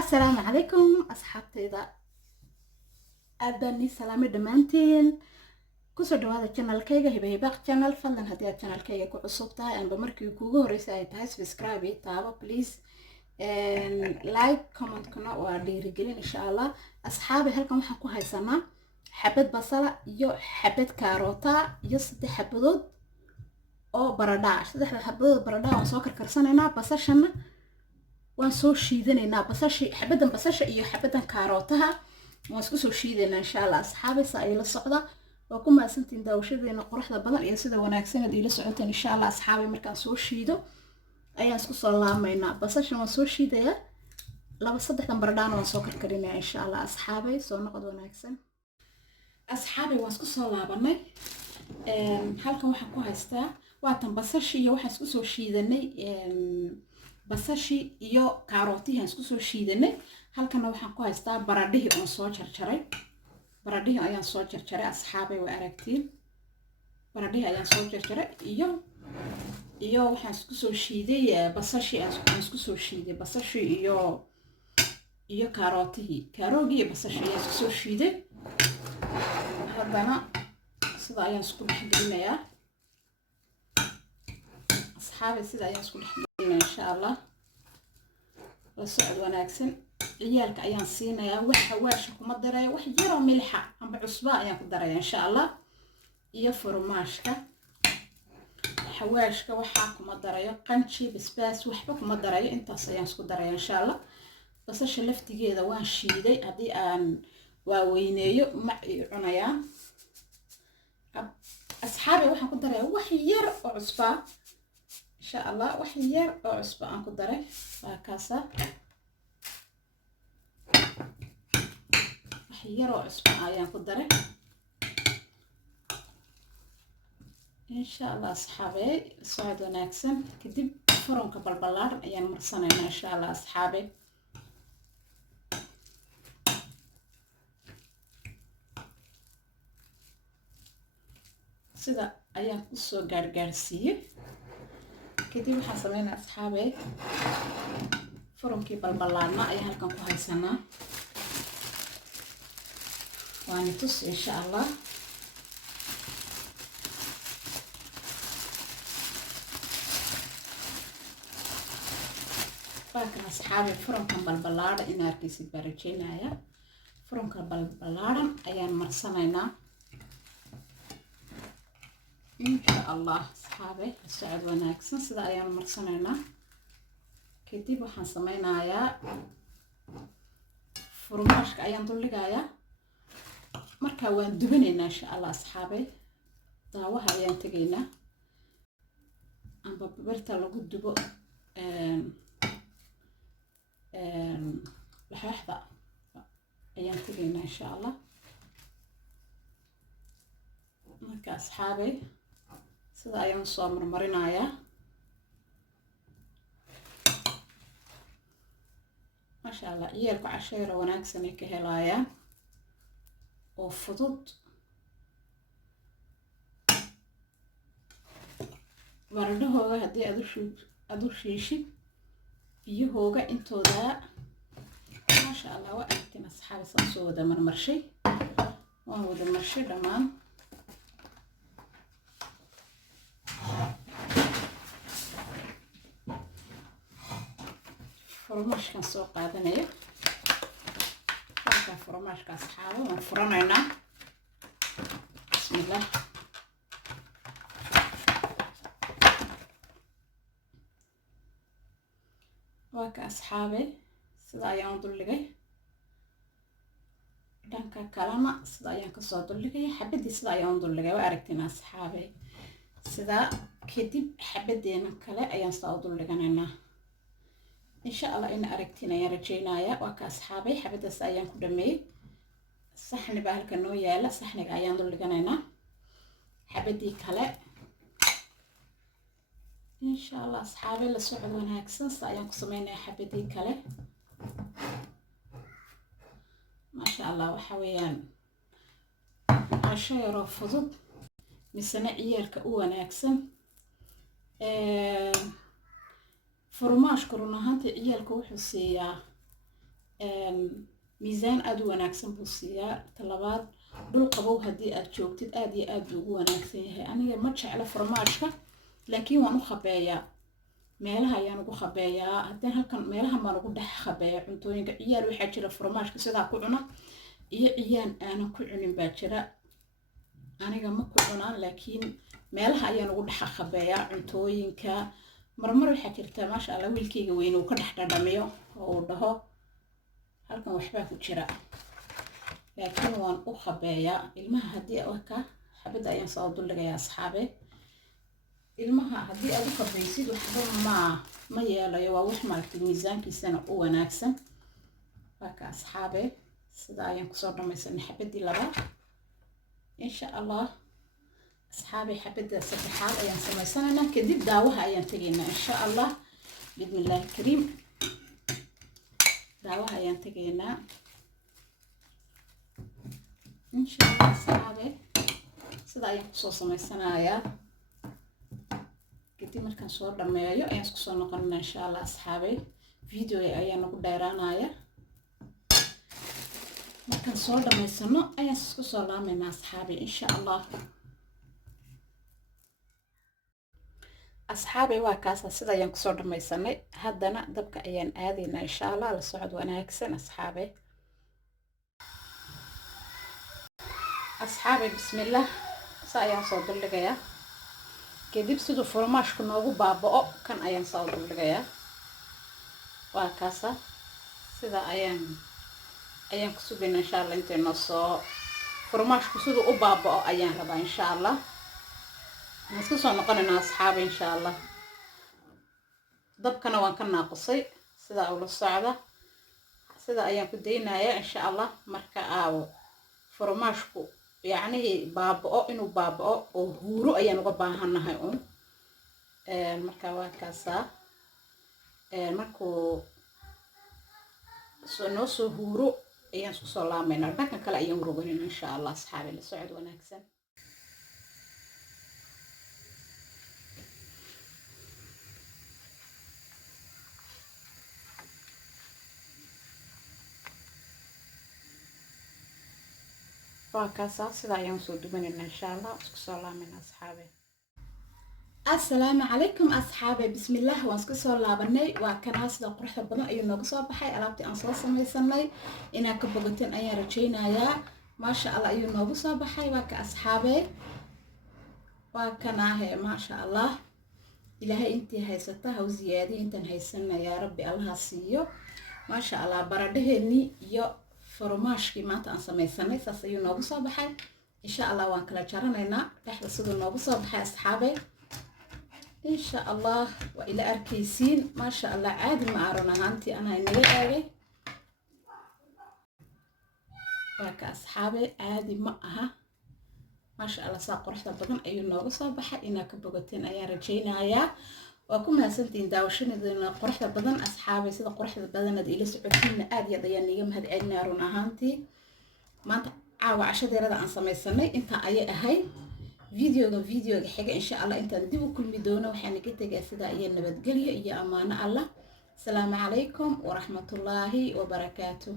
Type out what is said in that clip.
السلام عليكم أصحابتي إذا أدني سلامي دمانتين كسر دوادة channel كيجا هبه باق channel فلن هدي channel كيجا كعصوبتها أنا بمركي كوجو رسالة هاي سبسكرايب تابا بليز لايك كومنت كنا ودي رجلين إن شاء الله أصحابي هلكم حكوا هاي سنة حبة بصلة يو حبة كاروتا يو صدق حبضود أو براداش صدق حبضود براداش وسكر كرسانينا بصشنا waan soo shiidanaynaa basasha xabadan basasha iyo xabadan kaarotaha waan isku soo shiidaynaa insha Allah asxaabi saa ila socda oo ku maasantiin daawashadeena quruxda badan iyo sida wanaagsan ee ila socoteen insha Allah asxaabi markaan soo shiido ayaan isku soo laamaynaa basasha waan soo shiidayaa laba saddexdan baradhaan waan soo karkarinayaa insha Allah asxaabi soo noqod wanaagsan asxaabi waan isku soo laabanay halkan waxaan ku haystaa waatan basasha iyo waxaan isku soo shiidanay basashi iyo kaarotihi isku soo shiidanay halkana waxaan ku haystaa baradhihi oo soo jarjaray baradhihi ayaan soo jarjaray asxaabay waa aragtiin baradhihi ayaan soo jarjaray iyo waxaan isku soo shiiday basashi aan isku soo shiiday basashi iyo kaarotihi iyo basashi ayaan isku soo shiiday haddana sida ayaan isku dhexgelinayaa asxaabay sida ayaan isku dhexgelinayaa إن شاء الله والسعد وناكسن عيالك أيان سينا يا وحواشك ومدري وحجرة ملحة عم بعصباء أيان قدري إن شاء الله يفر ماشك حواشك وحاك ومدري قنشي بسباس وحبك ومدري أنت سيان قدري إن شاء الله بس إيش لفتي كذا وان شيدي هدي أن ووينيو معي عنايا أصحابي وحن قدري وحير وعصباء إن شاء الله وحير أو عصبة أنكو داري وهكذا وحير أو عصبة أنكو داري إن شاء الله أصحابي سعد وناكسن كدب فرن كبالبلار أيان مرسانين إن شاء الله أصحابي سيدا أيان كسو غارغارسيه كدي waxaan sameynaa asxaabe furumkii balbalaadna ayaan halkan ku haysanaa waan tus insha Allah baakan asxaabe furumkan balbalaada in arkaysid barajeynaya furumka balbalaadan ayaan marsanaynaa إن شاء الله صحابي السعد وناكسن سدا أيام مرسنينا كتيب وحن سمينا يا فرماشك أيام طلقايا مركا وين دبنينا إن شاء الله صحابي داوها أيام تجينا أم ببرتا لو قد دبو لحظة أيام تجينا إن شاء الله مركا أصحابي sida ayaan soo marmarinayaa ما شاء الله عيالك عشيرة wanaagsan ay ka helayaan oo fudud baradhahooda hadii aad u shiishid biyahooga intooda ما شاء الله waa aragteen asxaab soo wada marmarshay waan wada marshay dhamaan فرماش كان سوق قادنايا كان فرماش كان صحابه ونفرمينا بسم الله واك أصحابي سدا يوم دلقي دانكا كلامة سدا يوم كسر دلقي حبدي سدا يوم دلقي وأركتنا أصحابي سدا كتب حبدي أنا كلا أيام سدا دلقينا إن شاء الله إن أركتنا يا رجينايا وك أصحابي حبيت أيام كدمي صحن بالك إنه يلا صحن أيام دول جنينا حبيتي كلا إن شاء الله أصحابي لسعود وناكسن أيام قسمينا حبيتي كلا ما شاء الله وحويان عشرة فضل مسنا عيالك وناكسن فرماش كورونا هانتي عيالك وحو سيا miisaan aad u wanaagsan buu siiyaa. Talabaad dhul qabow haddii aad joogtid aad iyo aad buu ugu wanaagsan yahay. Aniga ma jecla farmaajka laakiin waan u khabeeyaa, meelaha ayaan ugu khabeeyaa. haddaan halkan meelaha maan ugu dhex khabeeyaa cuntooyinka. ciyaar waxaa jira farmaajka sidaa ku cuna iyo ciyaan aanan ku cunin baa jira. aniga ma ku cunaan laakiin meelaha ayaan ugu dhex khabeeyaa cuntooyinka. marmar waxaa jirta maasha Allah wiilkayga weyn uu ka dhex dhadhamiyo oo uu dhaho halkan waxbaa ku jira, laakiin waan u khabeeyaa. ilmaha haddii ka xabadda ayaan soo duldhigayaa asxaabe. ilmaha haddii aad u khabaysid waxba ma yeelayo, waa wax maaragtay miisaankiisana u wanaagsan. waa ka asxaabe sida ayaan kusoo dhamaysanay xabaddii labaad. insha Allah asxaabe xabadda saddexaad ayaan samaysanaynaa, kadib daawaha ayaan tegaynaa insha Allah bismillaahi kariim. daawaha ayaan tegaynaa insha Allah asxaabe. sida ayaan kusoo samaysanayaa, kadib markaan soo dhameeyo ayaan isku soo noqonaynaa insha Allah asxaabe. video ayaan ugu dheeraanaya. markaan soo dhamaysano ayaan isku soo laamaynaa asxaabe insha Allah. asxaabe waa kaasa sida ayaan kusoo dhamaysanay. haddana dabka ayaan aadaynaa insha Allah. la socod wanaagsan asxaabe. asxaabe bismillah saa ayaan soo duldhigayaa. kadib siduu farmaashku noogu baaba'o kan ayaan soo duldhigayaa. waa kaasa sida ayaan ku sugaynaa insha Allah. intay noo soo farmaashku siduu u baaba'o ayaan rabaa insha Allah. waan isku soo noqonaynaa asxaabe insha Allah. dabkana waan ka naaqusay sida ula socda. sida ayaan ku daynayaa insha Allah. marka farmaashku yacni baaba'o, inuu baaba'o oo huuro ayaan uga baahanahay un. marka waa kaasa markuu noo soo huuro ayaan isku soo laamaynaa. dhankan kale ayaan rogaynaa insha Allah asxaabe. la socod wanaagsan. waa kaasa sida ayaan soo duwanaynaa insha Allah. isku soo laamaynaa asxaabe. assalaamu calaykum asxaabe. bismillah waan isku soo laabanay. waa kanaa sida quruxda badan ayuu nooga soo baxay. alaabtii aan soo samaysanay inaad ka bogateen ayaan rajaynayaa. maasha Allah ayuu noogu soo baxay. waa ka asxaabe. waa kanaahe maasha Allah. ilaahay intii haysata ha u ziyaadiyo, intaan haysana yaa rabbi allaha siiyo. maasha Allah baradhaheennii iyo farmaashkii maanta aan samaysanay saas ayuu noogu soo baxay. insha Allah waan kala jaranaynaa dhexda siduu noogu soo baxay asxaabe. insha Allah waa ila arkaysiin. maasha Allah caadi ma aaron ahaantii anaa inaga eegay. waa ka asxaabe caadi ma aha. maasha Allah saa quruxda badan ayuu nooga soo baxay. inaad ka bogateen ayaan rajaynayaa. waa ku mahadsantihiin daawashadeena quruxda badan asxaabe. sida quruxda badanaad ila socotiina aad iyo aad ayaan iiga mahadcelinaa run ahaantii. maanta caawa cashadeerada aan samaysanay intaa ayay ahayd. videoga xiga insha Allah intaan dib u kulmi doono waxaan ka tegaa sidaa iyo nabadgelyo iyo ammaano Allah. asalaamu calaykum waraxmatullaahi wabarakaatuh.